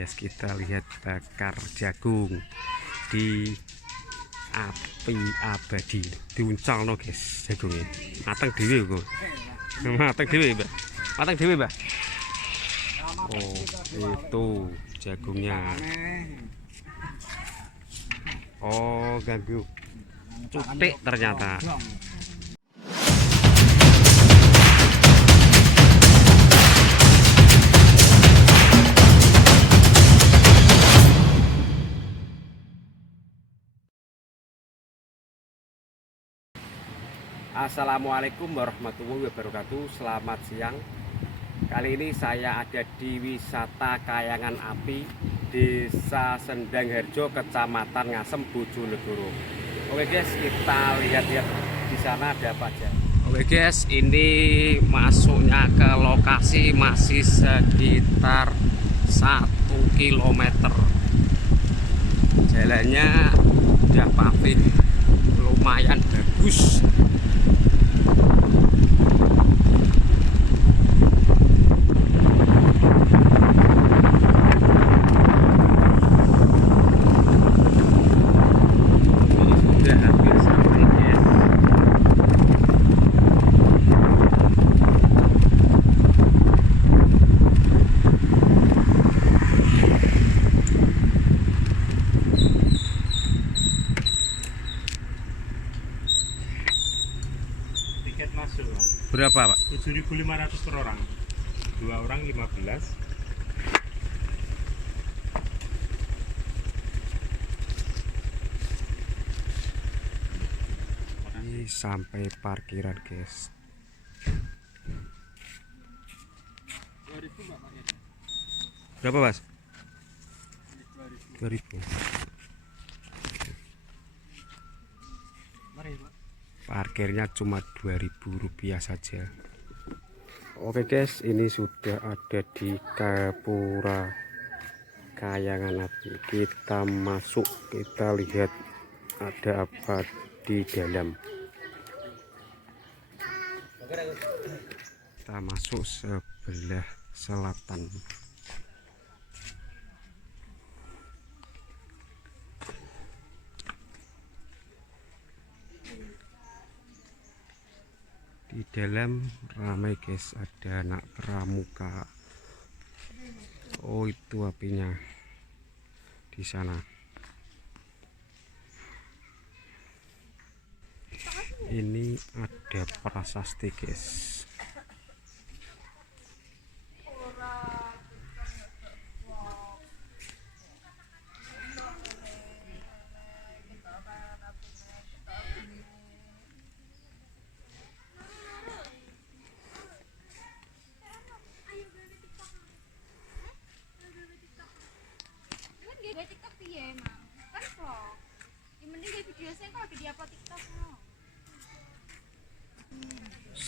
guys, kita lihat bakar jagung di api abadi. Diuncal no guys jagungnya. Mateng dhewe kok. Mateng dhewe, Mbak. Mateng dhewe, Mbak. Oh, itu jagungnya. Oh, ganggu cutik ternyata. Assalamualaikum warahmatullahi wabarakatuh. Selamat siang. Kali ini saya ada di wisata Kayangan Api, Desa Sendangharjo, Kecamatan Ngasem, Bojonegoro. Oke guys, kita lihat-lihat di sana ada apa aja. Oke guys, ini masuknya ke lokasi masih sekitar 1 km. Jalannya udah paving, lumayan bagus. Tiket masuk Pak. Berapa Pak? 7.500 per orang. 2 orang 15. Ini sampai parkiran guys. 2.000 Pak paketnya. Berapa Mas? 2.000. Mari Pak. Parkirnya cuma Rp2.000 saja. Oke guys, ini sudah ada di Gapura Kayangan Api. Kita masuk, kita lihat ada apa di dalam. Kita masuk sebelah selatan. Di dalam ramai guys, ada anak pramuka. Oh, itu apinya di sana. Ini ada prasasti guys.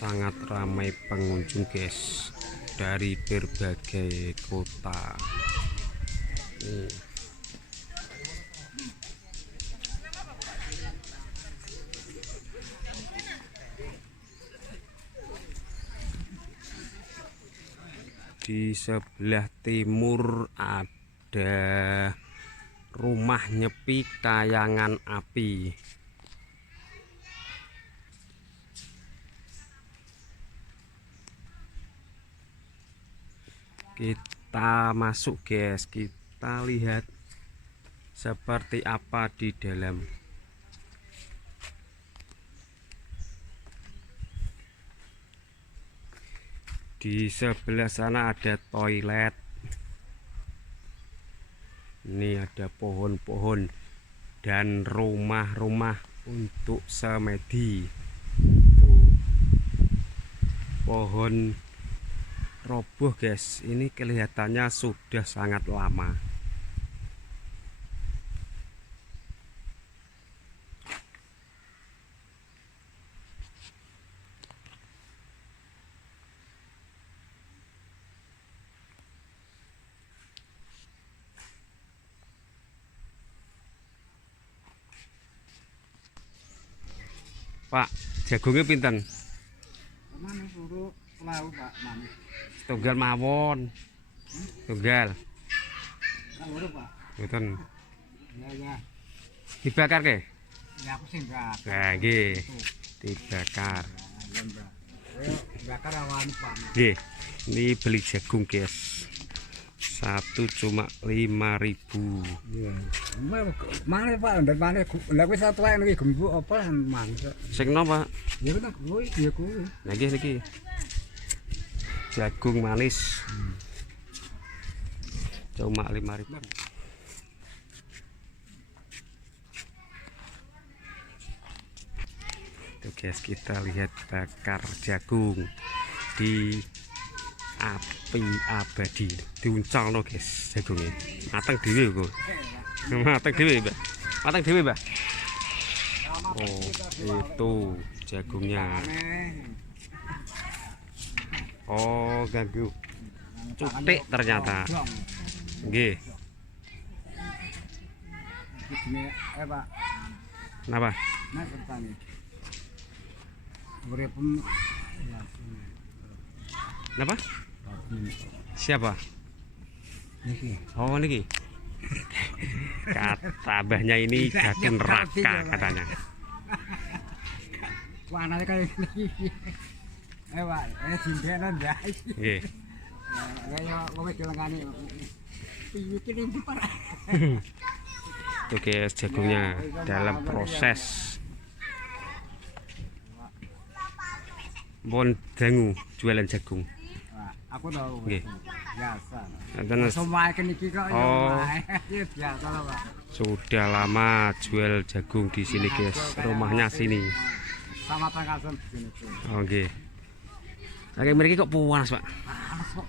Sangat ramai pengunjung guys dari berbagai kota. Di sebelah timur ada rumah nyepi Kayangan Api. Kita masuk guys, kita lihat seperti apa di dalam. Di sebelah sana ada toilet. Ini ada pohon-pohon dan rumah-rumah untuk semedi. Tuh. Pohon roboh guys, ini kelihatannya sudah sangat lama. Pak, jagungnya pinten? Mana suruh lau Pak, mana? Tunggal mawon. Tunggal. Mboten. Ya. Dibakar ke? Ya aku sing bakar. Nah, nggih. Dibakar. Ya, Mbak. Ayo bakar awan Pak. Nggih. Ini beli jagung, guys. Satu cuma 5.000. Iya. Mana Pak? Ndak mana? Lah wis satu ae niki gembuk apa mangsa. Sing napa? Ya betul kuwi, ya kuwi. Nah, niki. Jagung manis. Cuma 5.000. Tuh guys, kita lihat bakar jagung di api abadi. Diuncang no guys jagungnya. Mateng dhewe kok. Mateng dhewe, Mbak. Mateng dhewe, Mbak. Oh, itu jagungnya. Oh, ganggu. Cutik ternyata. Nggih. Pak. Kenapa? Nah, bertani. Uripun ya. Kenapa? Siapa? Niki. Oh, niki. Kata mbahnya ini jagung neraka katanya. Wah, nanti kayak gini. Pak, jimbenan ya. Nggih. Kayak kowe dilengani. Iki limpu parah. Tuh guys, jagungnya dalam proses. Bon dangu jualan jagung. Aku tahu. Nggih. Biasa. Terus Semua niki kok Oh. ya biasa lah, Pak. sudah lama jual jagung di sini guys. Rumahnya sini. Sama tangkasan di sini. Oh nggih. Lagi mereka kok panas, Pak. Panas kok.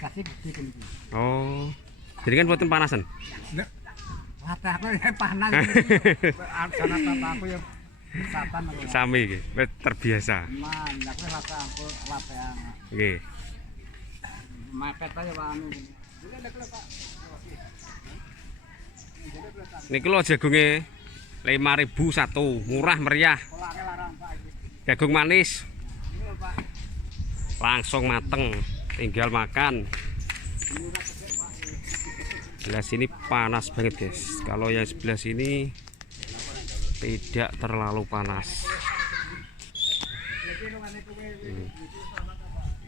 Kasih gede kan iki. Oh. Jadi kan buatan panasan. Latih aku ya panas. Sana aku ya satan aku. Sami iki, wis terbiasa. Man, aku latih aku latih. Nggih. Mepet aja Pak anu. Niki lho jagunge 5.000 satu, murah meriah. Polake larang Pak iki. Jagung manis, Ini Pak. langsung mateng, tinggal makan. Sebelah sini panas banget guys. Kalau yang sebelah sini tidak terlalu panas.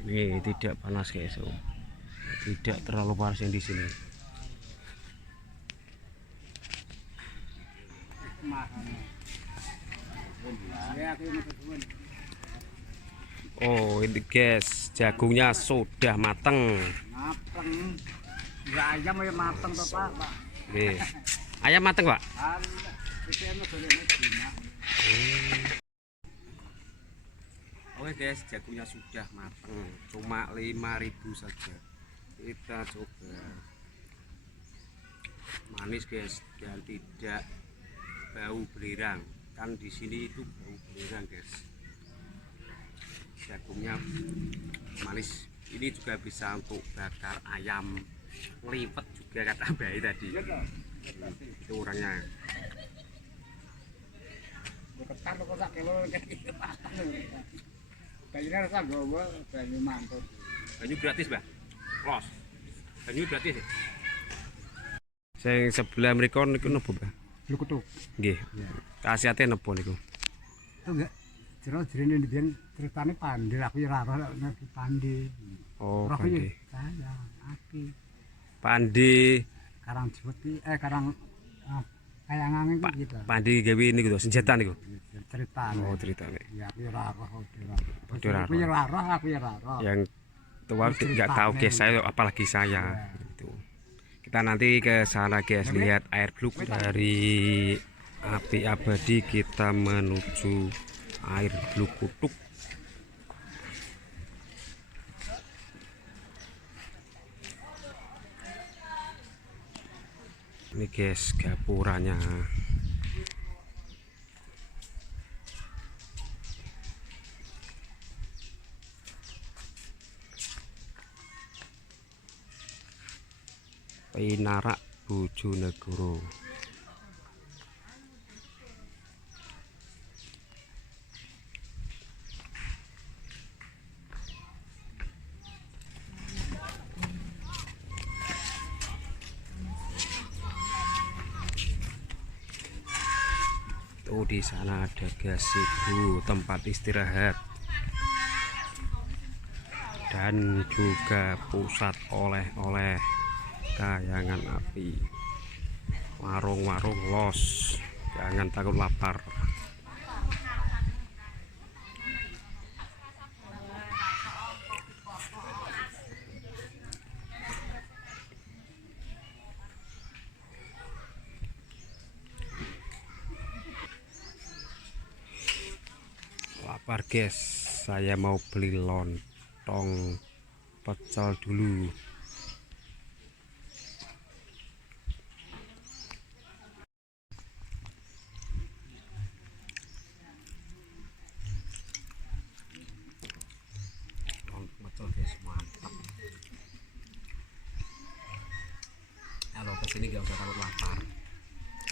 Ini tidak panas guys. Oh. Tidak terlalu panas yang di sini. Oh ini guys, jagungnya sudah mateng. Mateng. Ya ayam ya mateng to Pak. Nih, ayam mateng Pak. Iki anu golekne Cina. Oke guys, jagungnya sudah mateng. Cuma 5.000 saja. Kita coba. Manis guys dan tidak bau belerang. Kan di sini itu bau belerang guys. Jagungnya manis. Ini juga bisa untuk bakar ayam, lipat juga kata Mbak tadi. Itu orangnya. Ketan kok sak kilo patang. Bayine rasa gowo banyu mantut. Banyu gratis, Mbak. Los. Banyu gratis. Ya? Sing sebelah mriko niku nopo, Mbak? Lukutuk. Nggih. Khasiate nopo niku? Itu enggak jero-jerene ndien ceritane pandhe aku ya ora ora pandhe. Oh, Roh pandi. iki saya aki. Pandi, Karang jebut ki karang kayangan iki gitu. pandi gawe niku to, senjata niku. Ceritane. Oh, ceritane. Ya aku ya ora roh Padha ora aku ya ora roh, aku ya ora roh. Yang tua tidak tahu guys, saya apalagi saya. Itu. Kita nanti ke sana guys, lihat air bluk dari api abadi kita menuju air bluk kutuk. Ini guys gapuranya. Pinarak Bojonegoro. Oh, di sana ada gazebo, tempat istirahat, dan juga pusat oleh-oleh Kayangan Api. Warung-warung los, jangan takut lapar. Lapar guys, saya mau beli lontong pecel dulu. Lontong pecel guys, mantap. Kalau kesini gak usah takut lapar,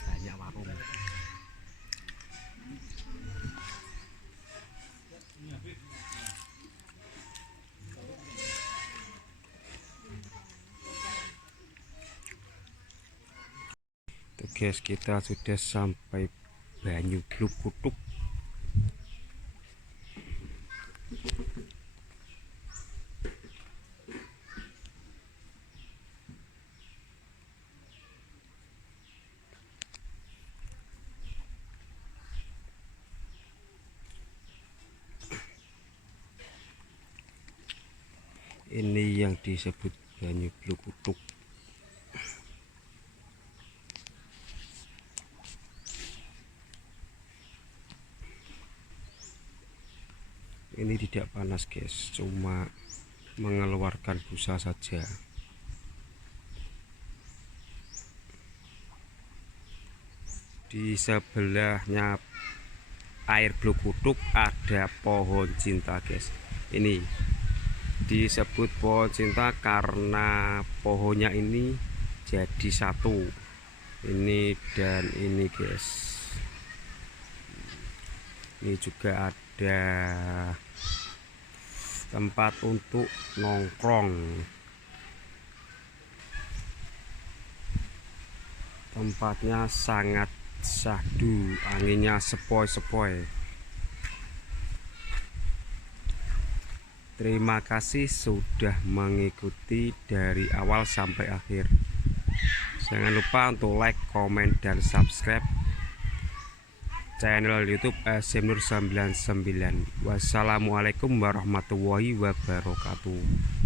banyak warung. Tuh guys, kita sudah sampai Banyu Blukutuk. Ini yang disebut Banyu Blukutuk. Ini tidak panas guys, cuma mengeluarkan busa saja. Di sebelahnya air Blukutuk ada pohon cinta guys. Ini disebut pohon cinta karena pohonnya ini jadi satu, ini dan ini guys. Ini juga ada tempat untuk nongkrong, tempatnya sangat syahdu, anginnya sepoi-sepoi. Terima kasih sudah mengikuti dari awal sampai akhir. Jangan lupa untuk like, komen, dan subscribe channel YouTube Nur 99. Wassalamualaikum warahmatullahi wabarakatuh.